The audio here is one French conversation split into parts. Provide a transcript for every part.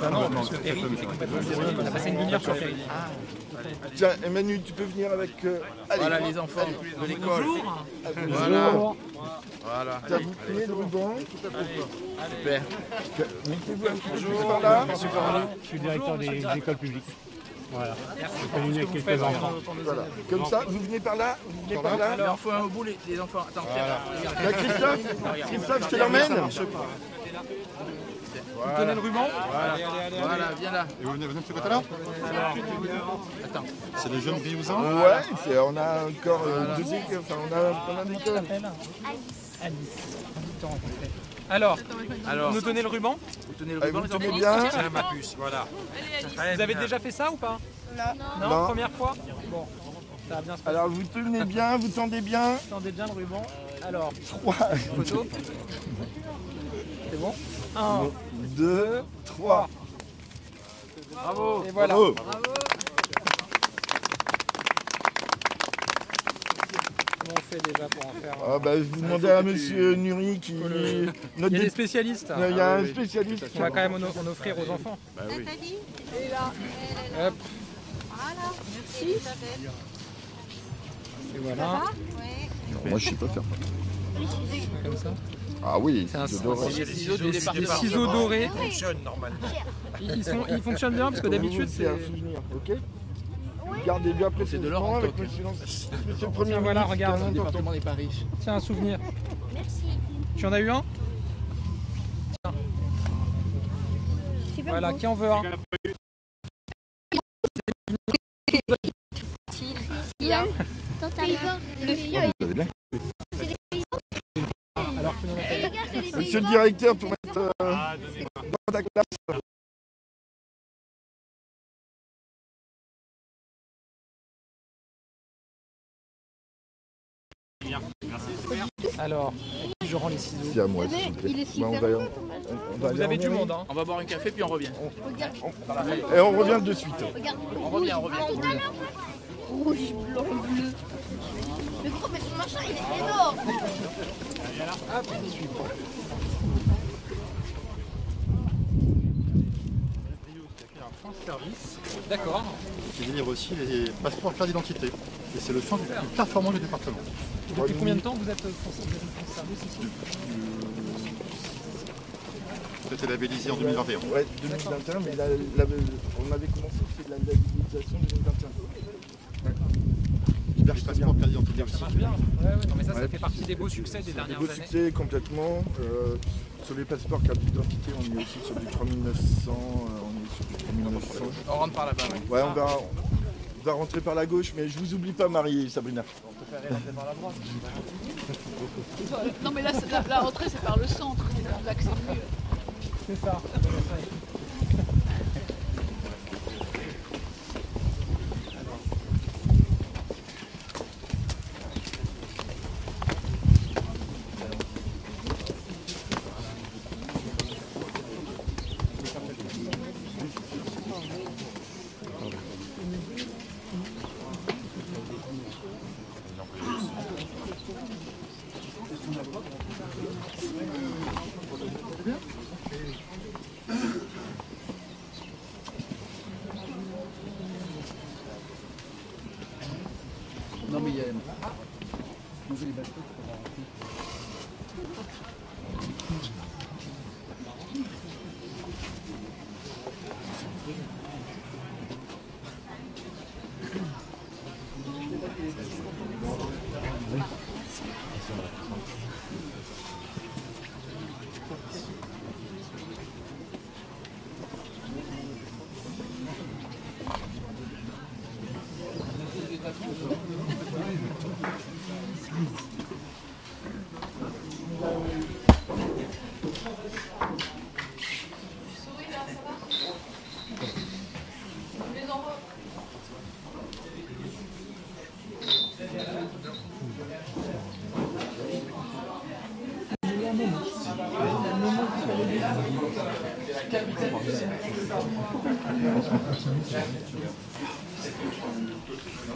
Bah non, parce que Perry, il était complètement disponible. On a passé une demi-heure sur Perry. Tiens, Emmanuel, tu peux venir avec... Allez, voilà les enfants de l'école. Voilà. Voilà. Tiens, vous prenez le ruban. Super. Mettez-vous un petit peu par là. Je suis directeur des écoles publiques. Voilà. Merci. Je suis venu avec quelques enfants. Voilà. Comme ça, vous venez par là. Vous venez par là. Il en faut un au bout les enfants. Attends, Pierre, regarde. Là, Christophe, je te l'emmène. Vous tenez le ruban. Voilà, viens là. Et vous venez de ce côté-là? Attends. C'est les jeunes Briousains? Ouais, on a encore deux écoles. Enfin, on a des écoles. Alice. Alors, vous nous tenez le ruban. Vous tenez le Allez, ruban, vous les tenez enfants. bien. Tiens, ma puce, voilà. Vous avez déjà fait ça ou pas? Non. Non. Première fois. Bon, ça va bien se passer. Alors, vous tenez bien, vous tendez bien. Tendez bien le ruban. Alors, 3, photo. C'est bon 1, 2, 3. Bravo. Et voilà. Bravo. Comment on fait déjà pour en faire Ah bah, je vous demandais à monsieur Nuri qui... Il y a des spécialistes. Il y a un spécialiste. On va quand même en offrir aux enfants. Bah oui. Hop. Voilà, merci. Et voilà. Moi, je sais pas faire. Comme ça. Ah oui, C'est un j'adorais. Les ciseaux du Des département. ciseaux dorés. Fonctionne normalement. Ils fonctionnent bien parce que d'habitude c'est un c'est... souvenir, ok? Gardez bien après C'est de l'or en avec toque. monsieur le Premier Tiens, voilà, ministre, regarde. c'est un important. n'est pas riche. Tiens, un souvenir. Merci. Tu en as eu un? Voilà, qui en veut un? Il y a dans ta main. Le fillon. Alors, tu nous rappelles. Monsieur le directeur, pour mettre dans ta classe. Alors, à qui je rends les ciseaux? C'est à moi, s'il vous plaît. Bah, on va Vous aller avez en du mairie. monde, hein? On va boire un café puis on revient. Et on revient de suite. On revient. Rouge, blanc, bleu. Mais gros, mais son machin, il est énorme. Service. D'accord. Qui délivre aussi les passeports carte d'identité. Et c'est le centre le plus performant du département. Depuis combien de temps vous êtes France Service ici? C'était labellisé en 2021. Ouais, 2021, mais on avait commencé, c'est de la labellisation 2021. Les passeports carte d'identité aussi. Ça marche bien. Ouais, non, mais ça fait partie des beaux succès des dernières Beau années. succès complètement. Sur les passeports carte d'identité, on est aussi sur du 3900. On est sur du 3900. On rentre par là-bas. Ouais, on va rentrer par la gauche, mais je vous oublie pas, Marie et Sabrina. Non mais là, la rentrée c'est par le centre, c'est comme là que c'est mieux. C'est ça. Non mais il y a...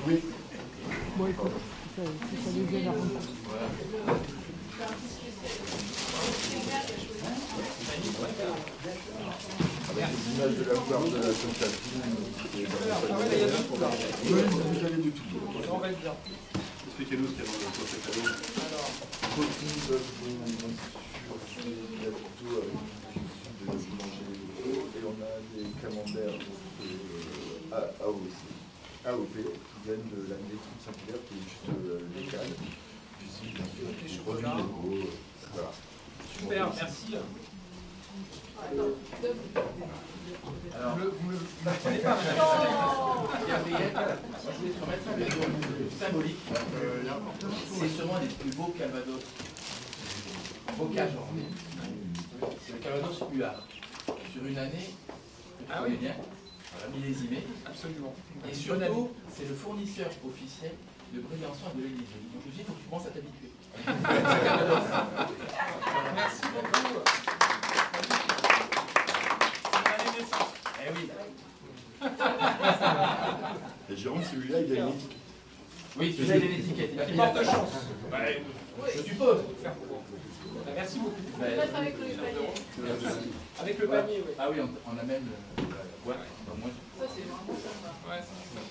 Oui. Bon, écoute, ça les vient la rencontre. L'image de la gloire de la Sainte-Catherine. Oui, vous avez du tout. Expliquez-nous ce qu'il y a dans le cadeau. Coquille de boulanger et on a des camemberts AOP qui viennent de la métrie Saint-Hilaire qui est juste locale. Ici, bien sûr, des produits locaux. Voilà. Super, merci. Alors, Vous me prenez pas. symbolique. C'est sûrement un des plus beaux Calvados. Bocage. C'est le Calvados Huard. Sur une année, vous oui. Bien, voilà, millésimée. Absolument. Et surtout, c'est le fournisseur officiel de Brégançon et de l'Église. Donc je dis, il faut que tu commences à t'habituer. Merci beaucoup. C'est l'année de naissance. Eh oui. Et Jérôme, celui-là, il a une étiquette. Oui, celui-là, il a une étiquette. Il porte chance. Je suppose. Merci beaucoup. Peut-être avec le panier. Avec le panier, oui. Ah oui, on a même la boîte. Ça, c'est vraiment sympa. Ouais, c'est super.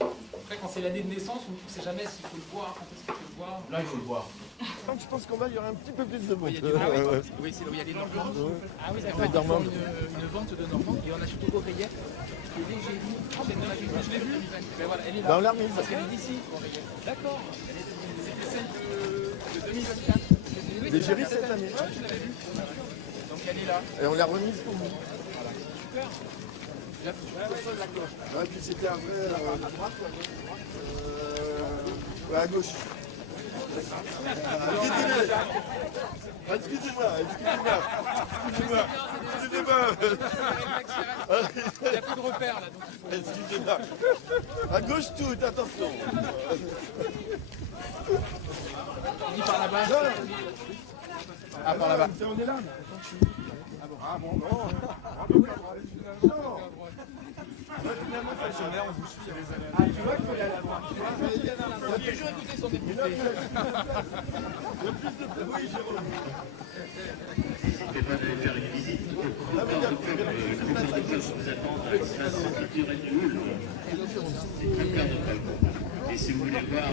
Après, quand c'est l'année de naissance, on ne sait jamais s'il faut le boire, quand est-ce qu'il faut le boire. Là, il faut le boire. Je pense qu'en bas, il y aura un petit peu plus de monde. Oui, c'est là où il y a les Normands. Ah oui, En fait, ils font une vente de Normands et on a surtout Oreillette qui est légère. Je l'ai vu. Mais voilà, elle est là. Dans l'armée. Parce qu'elle est d'ici, Oreillette. D'accord. C'était celle de 2024. L'égérie cette année. Je l'avais vue. Donc elle est là. Et on l'a remise pour vous. Super. Ouais, puis c'était un vrai à droite, à gauche. Excusez-moi. Il y a peu de repères là. Donc Excusez-moi. À gauche tout, attention. On dit par là-bas. Ah, par là-bas. On est là. Ah bon, non. Finalement, fonctionnaire, on vous suit. Ah, tu vois qu'il faut aller à la droite. On a toujours écouté son député. Il y a plus de oui, Jérôme. C'est pas d'aller faire une visite. Vous attendre à l'espace culturel du Houle. C'est très plein de balcons. Et si vous voulez voir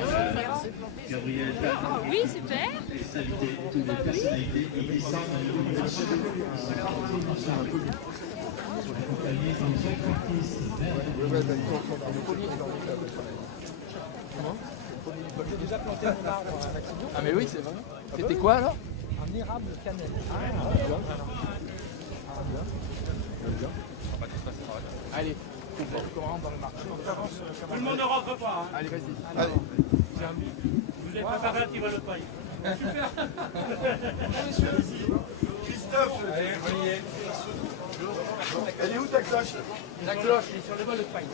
Gabriel Tan Oui, super. et saluer toutes les personnalités, ils descendent dans le j'ai déjà planté mon arbre à Maximilian. Ah mais oui, c'est vrai. C'était quoi alors? Un érable cannelle. Allez, on rentre dans le marché. Tout le monde ne rentre pas. Hein. Allez, vas-y. Vous êtes préparé à tirer le paille. Super. Christophe. Allez, voyez. Elle est où ta cloche? La cloche, elle est sur le bol de paille.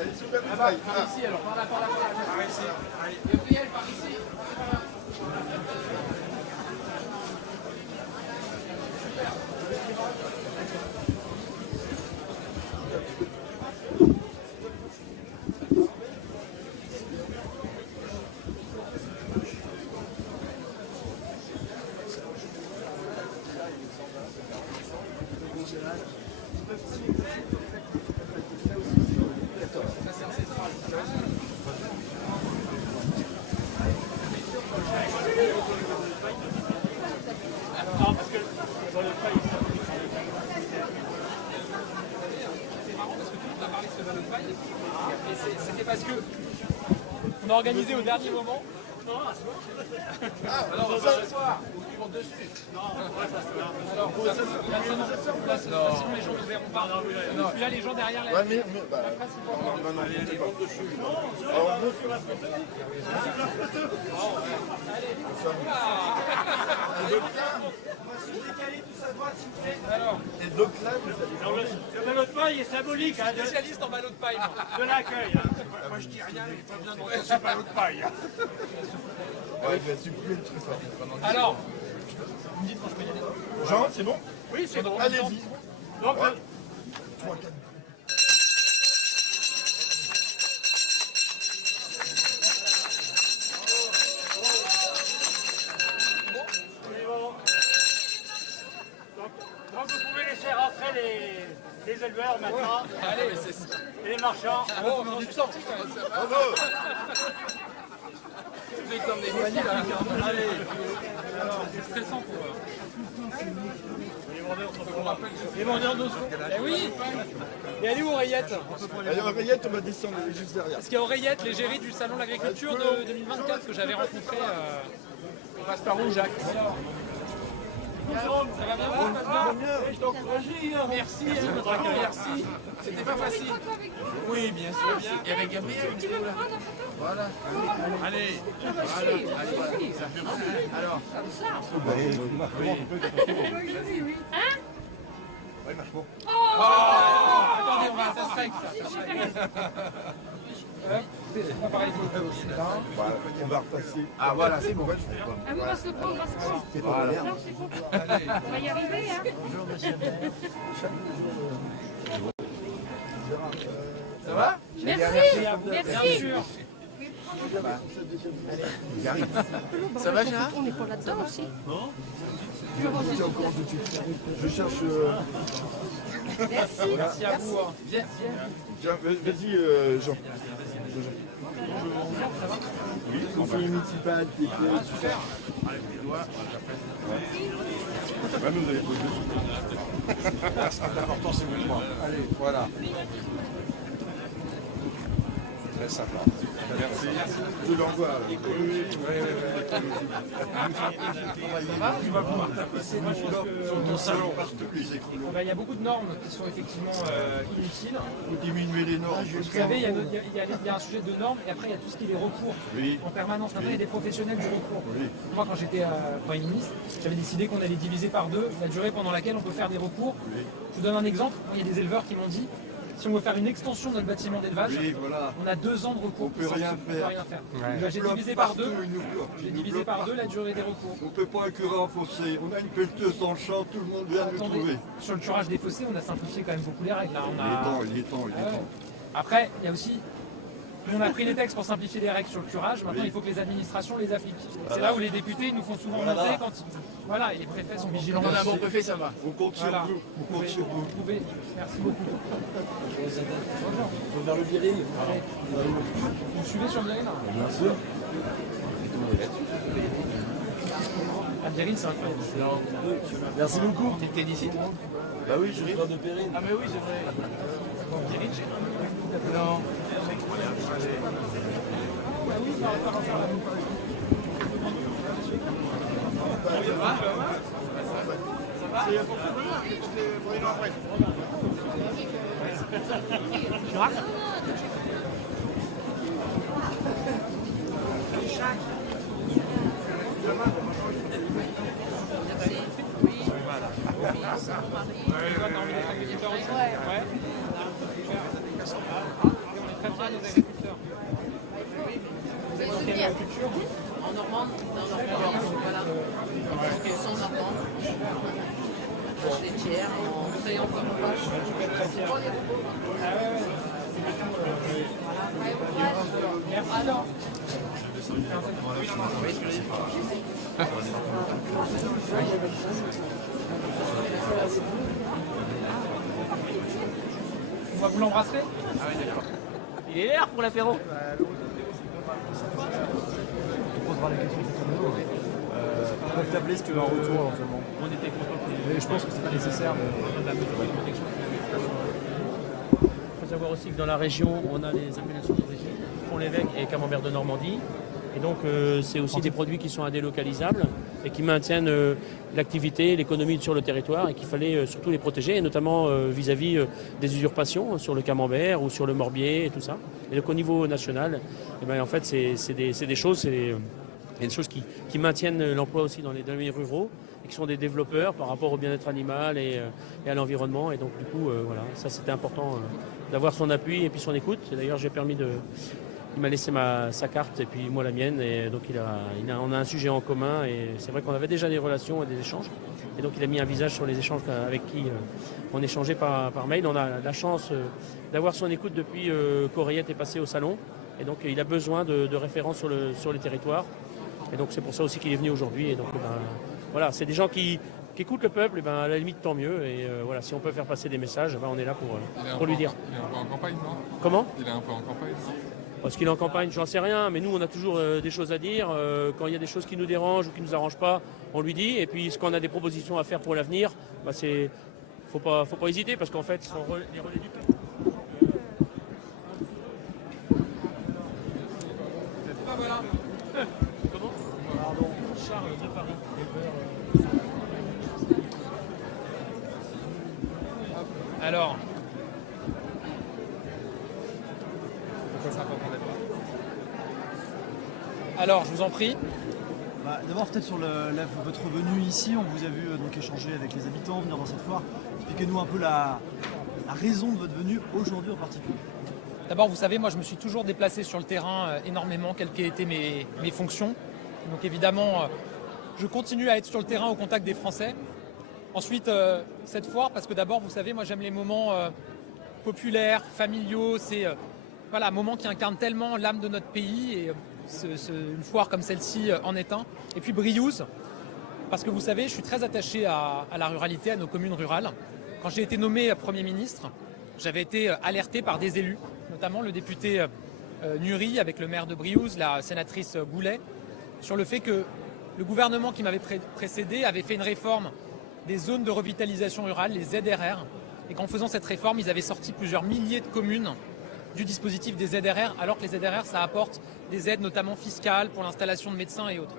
Elle est sur la Par paille. ici, alors, par là. Par ici. Allez. Gabriel, par ici. C'était parce que on a organisé au dernier moment. Alors, on va s'asseoir. Ils vont dessus. Alors, sinon les gens ne verront pas. Non, là, les gens derrière la. Ouais, mais bah, maintenant, on monte dessus. Alors, on monte sur la photo. Alors, Et donc là, vous allez... Le ballot de paille est symbolique hein, spécialiste en ballot de paille. moi. de l'accueil. Hein. Moi je dis rien, mais j'ai pas besoin de voir ce ballot de paille. Ouais, je vais supprimer le truc. Alors, vous me dites quand je peux y aller. Jean, c'est bon? Oui, c'est bon. Allez-y. Donc, Ouais. donc vous pouvez laisser rentrer les éleveurs maintenant. Allez, c'est... Et les marchands. Oh, on est sorti quand même. Vous êtes comme des voisins là. Allez. Alors, c'est stressant pour eux. Les vendeurs d'eau. Eh oui. Et elle est où Oreillette? Allez, Oreillette, on va descendre juste derrière. Parce qu'il y a Oreillette, l'égérie du Salon de l'Agriculture de 2024 que j'avais rencontré. On passe par où, Jacques? Ça va bien, je t'ai encouragé. Merci, votre accueil. Merci. C'était pas facile. Oui, bien sûr. Et avec Gabriel. Voilà. Allez. Alors. Attendez, on va ça strike, ça. On va repasser. Ah voilà, c'est bon. Ah, on va se prendre, on va se prendre. Voilà. Non, c'est bon. On va y arriver, hein. Bonjour, monsieur. Ça va? Merci. Merci. Ça va, Gérard? On n'est pas là-dedans aussi. Je cherche. Merci à vous. Tiens, vas-y, Jean. Oui, conseiller municipal, qui tout ça. Ouais, nous, vous avez posé. L'important, c'est vous et moi. Allez, voilà. Très sympa. Merci. Je l'envoie. Oui. Tu vas pouvoir tapisser sur ton salon. Il y a beaucoup de normes qui sont effectivement inutiles. Il faut diminuer les normes. Vous savez, il y a un sujet de normes et après il y a tout ce qui est les recours en permanence. Maintenant, il y a des professionnels du recours. Moi, quand j'étais Premier ministre, j'avais décidé qu'on allait diviser par 2 la durée pendant laquelle on peut faire des recours. Je vous donne un exemple. Il y a des éleveurs qui m'ont dit si on veut faire une extension de notre bâtiment d'élevage, on a 2 ans de recours. On peut rien faire. Ouais. J'ai divisé par 2. J'ai divisé par 2 la durée des recours. On ne peut pas curer en fossé. On a une pelleteuse dans le champ, tout le monde vient nous trouver. Sur le curage des fossés, on a simplifié quand même beaucoup les règles. Là, Il est temps. Après, il y a aussi... On a pris les textes pour simplifier les règles sur le curage. Maintenant, il faut que les administrations les appliquent. C'est là où les députés nous font souvent monter quand voilà, et les préfets sont vigilants. On a un bon préfet, ça va. On compte sur vous. Merci beaucoup. Vers le Vialet. Vous suivez sur le Vialet là? Bien sûr. Algérie, c'est incroyable. Merci beaucoup. T'étais d'ici? Bah oui, je viens de Périne. Ah mais oui, c'est vrai. Algérie, Non. En Normande, dans Normandie, voilà. Ils sont en Normande. Les tiers, en payant comme vache. On va vous l'embrasser? Ah oui, d'accord. Il est là pour l'apéro. On posera les questions. On peut t'appeler si tu veux un retour éventuellement. On était contents. Mais je pense que c'est pas nécessaire. Il faut savoir aussi que dans la région, on a les appellations d'origine, Pont-l'Évêque et Camembert de Normandie. Et donc, c'est aussi des produits qui sont indélocalisables et qui maintiennent l'activité, l'économie sur le territoire et qu'il fallait surtout les protéger, et notamment vis-à-vis des usurpations sur le camembert ou sur le morbier et tout ça. Et donc, au niveau national, eh ben, en fait, c'est des choses qui maintiennent l'emploi aussi dans les domaines ruraux et qui sont des développeurs par rapport au bien-être animal et à l'environnement. Et donc, du coup, voilà, ça, c'était important d'avoir son appui et puis son écoute. Et d'ailleurs, j'ai permis de... Il m'a laissé sa carte et puis moi la mienne, et donc on a un sujet en commun, et c'est vrai qu'on avait déjà des relations et des échanges, et donc il a mis un visage sur les échanges avec qui on échangeait par mail. On a la chance d'avoir son écoute depuis qu'Oreillette est passé au salon, et donc il a besoin de références sur les territoires, et donc c'est pour ça aussi qu'il est venu aujourd'hui. Et donc voilà, c'est des gens qui qu'écoute le peuple, et ben, à la limite tant mieux. Et voilà, si on peut faire passer des messages, ben, on est là pour lui dire. Il est un peu en campagne, non? Comment? Il est un peu en campagne, non? Parce qu'il est en campagne, j'en sais rien, mais nous on a toujours des choses à dire. Quand il y a des choses qui nous dérangent ou qui ne nous arrangent pas, on lui dit. Et puis quand on a des propositions à faire pour l'avenir, bah, faut pas hésiter parce qu'en fait, ce sont les relais du peuple. Ah voilà. Comment? Pardon, Charles de Paris. Alors. Alors, je vous en prie. D'abord, peut-être sur votre venue ici, on vous a vu donc échanger avec les habitants, venir dans cette foire. Expliquez-nous un peu la raison de votre venue aujourd'hui en particulier. D'abord, vous savez, moi je me suis toujours déplacé sur le terrain énormément, quelles qu'aient été mes fonctions. Donc évidemment, je continue à être sur le terrain au contact des Français. Ensuite, cette foire, parce que d'abord, vous savez, moi j'aime les moments populaires, familiaux. C'est un moment qui incarne tellement l'âme de notre pays. Et une foire comme celle-ci en est un. Et puis Briouze, parce que vous savez, je suis très attaché à la ruralité, à nos communes rurales. Quand j'ai été nommé Premier ministre, j'avais été alerté par des élus, notamment le député Nury avec le maire de Briouze, la sénatrice Goulet, sur le fait que le gouvernement qui m'avait précédé avait fait une réforme des zones de revitalisation rurale, les ZRR, et qu'en faisant cette réforme, ils avaient sorti plusieurs milliers de communes du dispositif des ZRR, alors que les ZRR, ça apporte des aides notamment fiscales pour l'installation de médecins et autres.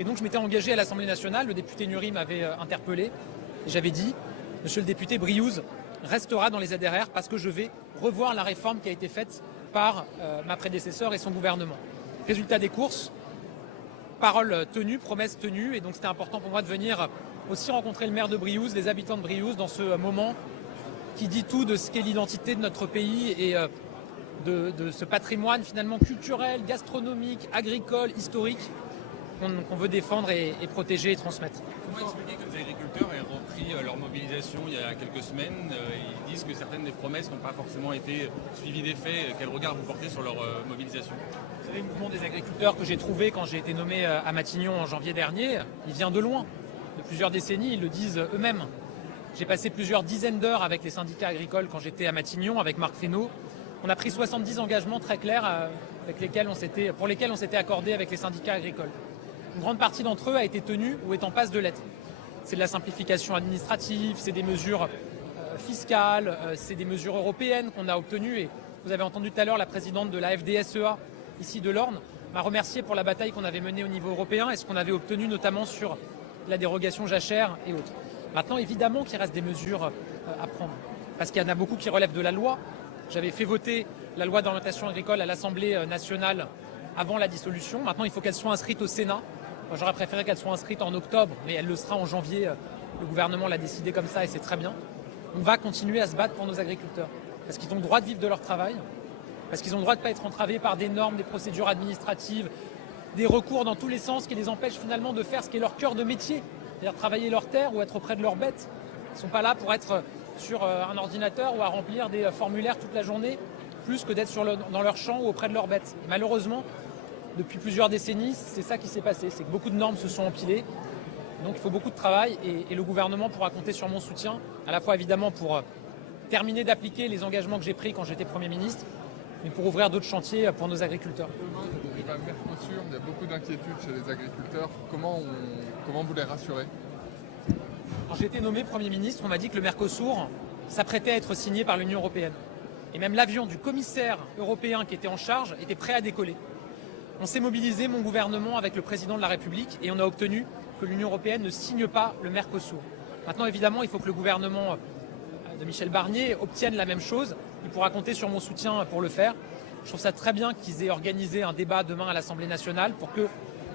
Et donc je m'étais engagé à l'Assemblée nationale, le député Nury m'avait interpellé, et j'avais dit, monsieur le député, Briouze restera dans les ZRR parce que je vais revoir la réforme qui a été faite par ma prédécesseur et son gouvernement. Résultat des courses, parole tenue, promesse tenue, et donc c'était important pour moi de venir aussi rencontrer le maire de Briouze, les habitants de Briouze dans ce moment qui dit tout de ce qu'est l'identité de notre pays et de ce patrimoine finalement culturel, gastronomique, agricole, historique qu'on veut défendre et protéger et transmettre. Comment expliquer que les agriculteurs aient repris leur mobilisation il y a quelques semaines? Ils disent que certaines des promesses n'ont pas forcément été suivies des faits. Quel regard vous portez sur leur mobilisation? Vous savez, le mouvement des agriculteurs que j'ai trouvé quand j'ai été nommé à Matignon en janvier dernier, il vient de loin. De plusieurs décennies, ils le disent eux-mêmes. J'ai passé plusieurs dizaines d'heures avec les syndicats agricoles quand j'étais à Matignon, avec Marc Fesneau. On a pris 70 engagements très clairs pour lesquels on s'était accordé avec les syndicats agricoles. Une grande partie d'entre eux a été tenue ou est en passe de l'être. C'est de la simplification administrative, c'est des mesures fiscales, c'est des mesures européennes qu'on a obtenues. Et vous avez entendu tout à l'heure la présidente de la FDSEA, ici de l'Orne, m'a remercié pour la bataille qu'on avait menée au niveau européen et ce qu'on avait obtenu notamment sur la dérogation jachère et autres. Maintenant, évidemment qu'il reste des mesures à prendre, parce qu'il y en a beaucoup qui relèvent de la loi. J'avais fait voter la loi d'orientation agricole à l'Assemblée nationale avant la dissolution. Maintenant, il faut qu'elle soit inscrite au Sénat. Moi, j'aurais préféré qu'elle soit inscrite en octobre, mais elle le sera en janvier. Le gouvernement l'a décidé comme ça et c'est très bien. On va continuer à se battre pour nos agriculteurs, parce qu'ils ont le droit de vivre de leur travail, parce qu'ils ont le droit de ne pas être entravés par des normes, des procédures administratives, des recours dans tous les sens qui les empêchent finalement de faire ce qui est leur cœur de métier, c'est-à-dire travailler leur terre ou être auprès de leurs bêtes. Ils ne sont pas là pour être sur un ordinateur ou à remplir des formulaires toute la journée, plus que d'être dans leur champ ou auprès de leurs bêtes. Et malheureusement, depuis plusieurs décennies, c'est ça qui s'est passé, c'est que beaucoup de normes se sont empilées. Donc il faut beaucoup de travail et le gouvernement pourra compter sur mon soutien, à la fois évidemment pour terminer d'appliquer les engagements que j'ai pris quand j'étais Premier ministre, mais pour ouvrir d'autres chantiers pour nos agriculteurs. Il y a beaucoup d'inquiétudes chez les agriculteurs. Comment vous les rassurez? Quand j'ai été nommé Premier ministre, on m'a dit que le Mercosur s'apprêtait à être signé par l'Union européenne. Et même l'avion du commissaire européen qui était en charge était prêt à décoller. On s'est mobilisé, mon gouvernement, avec le président de la République, et on a obtenu que l'Union européenne ne signe pas le Mercosur. Maintenant, évidemment, il faut que le gouvernement de Michel Barnier obtienne la même chose. Il pourra compter sur mon soutien pour le faire. Je trouve ça très bien qu'ils aient organisé un débat demain à l'Assemblée nationale pour que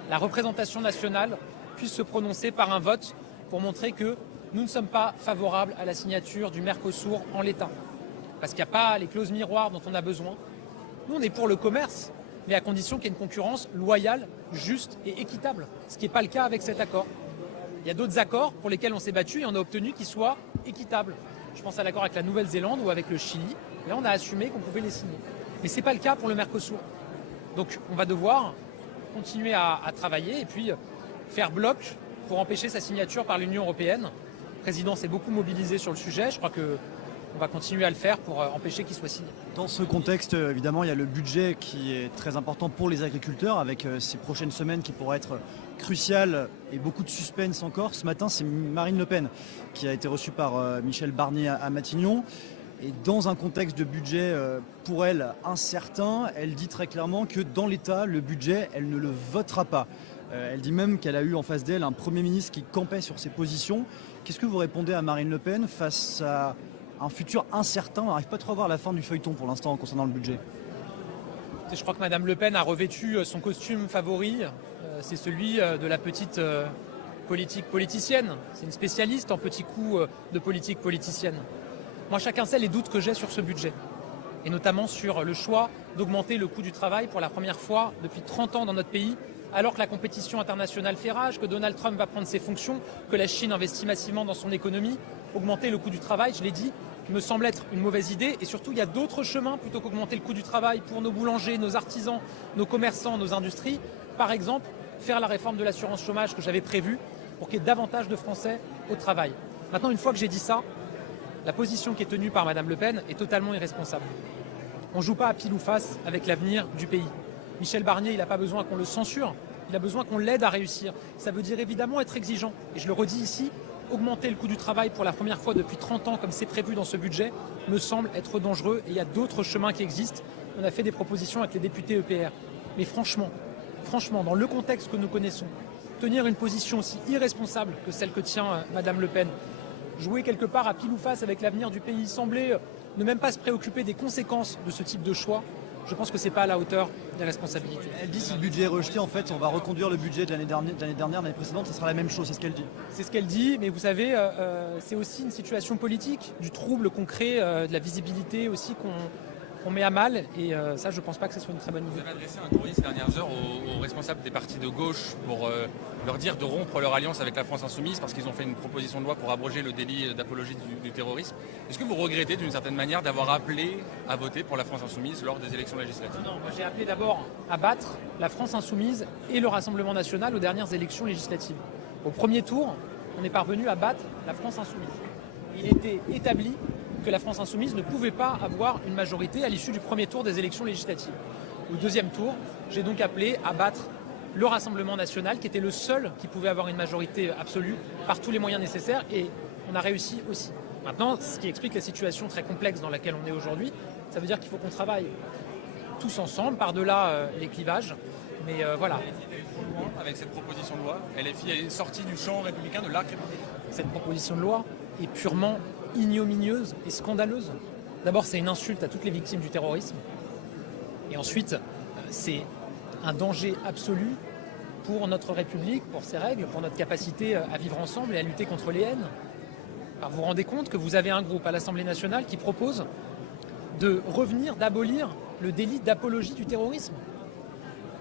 la représentation nationale puisse se prononcer par un vote pour montrer que nous ne sommes pas favorables à la signature du Mercosur en l'état. Parce qu'il n'y a pas les clauses miroirs dont on a besoin. Nous, on est pour le commerce, mais à condition qu'il y ait une concurrence loyale, juste et équitable, ce qui n'est pas le cas avec cet accord. Il y a d'autres accords pour lesquels on s'est battu et on a obtenu qu'ils soient équitables. Je pense à l'accord avec la Nouvelle-Zélande ou avec le Chili. Là, on a assumé qu'on pouvait les signer. Mais ce n'est pas le cas pour le Mercosur. Donc on va devoir continuer à travailler et puis faire bloc pour empêcher sa signature par l'Union européenne. Le président s'est beaucoup mobilisé sur le sujet. Je crois qu'on va continuer à le faire pour empêcher qu'il soit signé. Dans ce contexte, évidemment, il y a le budget qui est très important pour les agriculteurs avec ces prochaines semaines qui pourraient être cruciales et beaucoup de suspense encore. Ce matin, c'est Marine Le Pen qui a été reçue par Michel Barnier à Matignon. Et dans un contexte de budget pour elle incertain, elle dit très clairement que dans l'État, le budget, elle ne le votera pas. Elle dit même qu'elle a eu en face d'elle un Premier ministre qui campait sur ses positions. Qu'est-ce que vous répondez à Marine Le Pen face à un futur incertain? On n'arrive pas trop à voir la fin du feuilleton pour l'instant concernant le budget. Je crois que Mme Le Pen a revêtu son costume favori. C'est celui de la petite politique politicienne. C'est une spécialiste en petits coups de politique politicienne. Moi, chacun sait les doutes que j'ai sur ce budget, et notamment sur le choix d'augmenter le coût du travail pour la première fois depuis 30 ans dans notre pays, alors que la compétition internationale fait rage, que Donald Trump va prendre ses fonctions, que la Chine investit massivement dans son économie. Augmenter le coût du travail, je l'ai dit, me semble être une mauvaise idée, et surtout il y a d'autres chemins plutôt qu'augmenter le coût du travail pour nos boulangers, nos artisans, nos commerçants, nos industries. Par exemple, faire la réforme de l'assurance chômage que j'avais prévue pour qu'il y ait davantage de Français au travail. Maintenant, une fois que j'ai dit ça, la position qui est tenue par Mme Le Pen est totalement irresponsable. On ne joue pas à pile ou face avec l'avenir du pays. Michel Barnier, il n'a pas besoin qu'on le censure, il a besoin qu'on l'aide à réussir. Ça veut dire évidemment être exigeant. Et je le redis ici, augmenter le coût du travail pour la première fois depuis 30 ans, comme c'est prévu dans ce budget, me semble être dangereux. Et il y a d'autres chemins qui existent. On a fait des propositions avec les députés EPR. Mais franchement, dans le contexte que nous connaissons, tenir une position aussi irresponsable que celle que tient Mme Le Pen, jouer quelque part à pile ou face avec l'avenir du pays, sembler ne même pas se préoccuper des conséquences de ce type de choix, je pense que ce n'est pas à la hauteur des responsabilités. Elle dit si le budget est rejeté, en fait, on va reconduire le budget de l'année dernière, l'année précédente, ce sera la même chose, c'est ce qu'elle dit. C'est ce qu'elle dit, mais vous savez, c'est aussi une situation politique, du trouble qu'on crée, de la visibilité aussi qu'on met à mal, et ça, je ne pense pas que ce soit une très bonne idée. Vous avez adressé un courrier ces dernières heures aux responsables des partis de gauche pour leur dire de rompre leur alliance avec la France Insoumise parce qu'ils ont fait une proposition de loi pour abroger le délit d'apologie du terrorisme. Est-ce que vous regrettez d'une certaine manière d'avoir appelé à voter pour la France Insoumise lors des élections législatives? Non, moi j'ai appelé d'abord à battre la France Insoumise et le Rassemblement National aux dernières élections législatives. Au premier tour, on est parvenu à battre la France Insoumise. Il était établi que la France Insoumise ne pouvait pas avoir une majorité à l'issue du premier tour des élections législatives. Au deuxième tour, j'ai donc appelé à battre le Rassemblement National, qui était le seul qui pouvait avoir une majorité absolue par tous les moyens nécessaires, et on a réussi aussi. Maintenant, ce qui explique la situation très complexe dans laquelle on est aujourd'hui, ça veut dire qu'il faut qu'on travaille tous ensemble, par-delà les clivages, mais voilà. Avec cette proposition de loi, LFI est sortie du champ républicain, de l'arc républicain. Cette proposition de loi est purement ignominieuse et scandaleuse. D'abord, c'est une insulte à toutes les victimes du terrorisme. Et ensuite, c'est un danger absolu pour notre République, pour ses règles, pour notre capacité à vivre ensemble et à lutter contre les haines. Alors, vous vous rendez compte que vous avez un groupe à l'Assemblée nationale qui propose de revenir, d'abolir le délit d'apologie du terrorisme.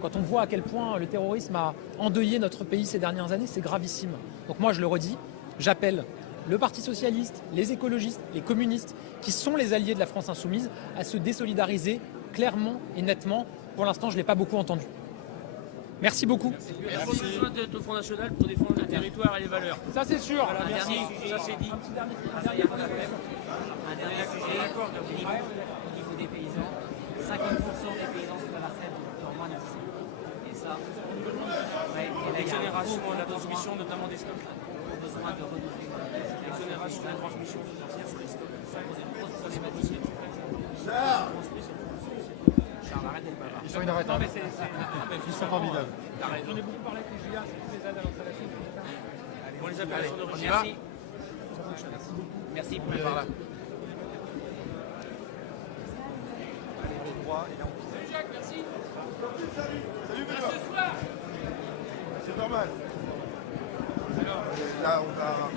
Quand on voit à quel point le terrorisme a endeuillé notre pays ces dernières années, c'est gravissime. Donc moi, je le redis, j'appelle le Parti socialiste, les écologistes, les communistes, qui sont les alliés de la France Insoumise, à se désolidariser clairement et nettement. Pour l'instant, je ne l'ai pas beaucoup entendu. Merci beaucoup. Il n'y a pas besoin d'être au Front National pour défendre le territoire et les valeurs. Ça, c'est sûr. Voilà, merci. Ça, c'est dit. Un dernier sujet, au niveau des paysans, 50% des paysans sont à la retraite dans moins de 10 ans. Et ça, l'exonération de la transmission, notamment des stocks. Besoin de renouveler. L'exonération de la transmission financière sur les stocks. Ça pose une grosse problématique. Charles, arrête d'être bavard. Ils sont inarrêtables. Ils sont formidables. J'en ai beaucoup parlé avec les GIA, toutes les aides à l'installation. Pour les appellations d'origine. Merci. Merci pour le. Par là. Jacques, merci. Salut, Benoît. C'est normal. Alors, là, on va.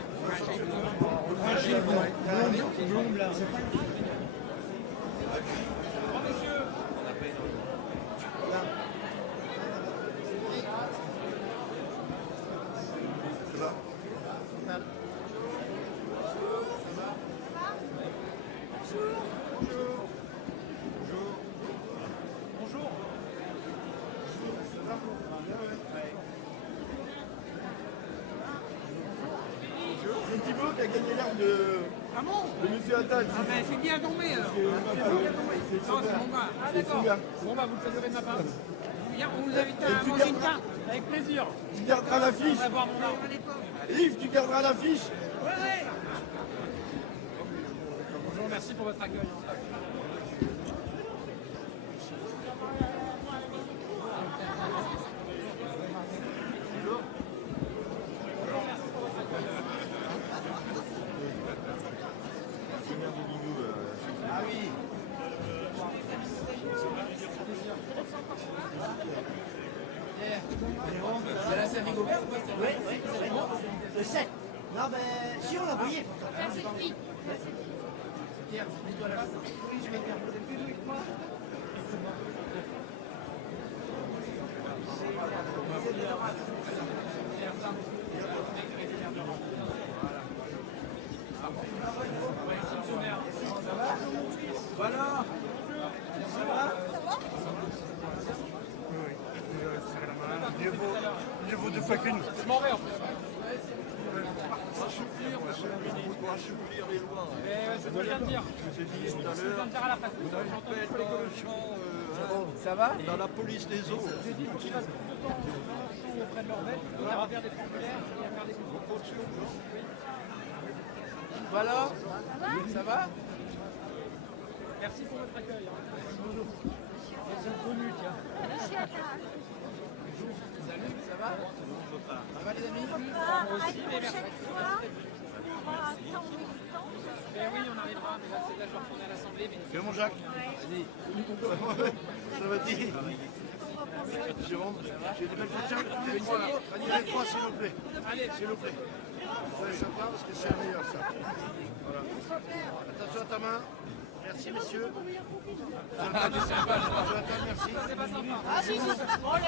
Ah bon? Le monsieur Attal. Ah ben c'est bien tombé alors. C'est bien tombé. Non, c'est mon gars. Ah d'accord. Bon bah vous le saluerez de ma part. Bien, on vous invite à manger une tarte. Avec plaisir. Tu garderas l'affiche. On va voir mon arbre. Yves, tu garderas l'affiche. Ouais. Bonjour, merci pour votre accueil. Ah oui. C'est la scène Rigobert ou pas? Oui, c'est bon. Le 7. Non, ben, si on l'a envoyé. Pierre, mets-toi là. Oui, je vais faire. Vous êtes plus avec moi? Voilà. Ça va? Mieux vaut deux fois qu'une. Je m'en vais en plus. Assouplir les lois. C'est ce que je viens de dire. Je vous ai dit tout à Je viens l'heure. de dire à la presse. Ça va? Dans la police des eaux. J'ai dit qu'il passe plus de temps auprès de leur bête, à faire des formulaires et à faire des contrôles. Voilà. Ça va? Merci pour votre accueil. C'est connu, tiens. Salut, ça va? Ça va les amis? Aussi, mais merci. Ben oui, on arrivera, mais là, je vais retourner à l'Assemblée. Viens mon Jacques. Ça va dire. Jérôme, j'ai des belles photos. Animez-moi s'il vous plaît. Allez, s'il vous plaît. Ça va sympa parce que c'est le meilleur ça. Voilà. Attention à ta main. Merci messieurs. Ah, c'est sympa, je vois. Merci. C'est pas sympa. Ah, si, si. Oh là là.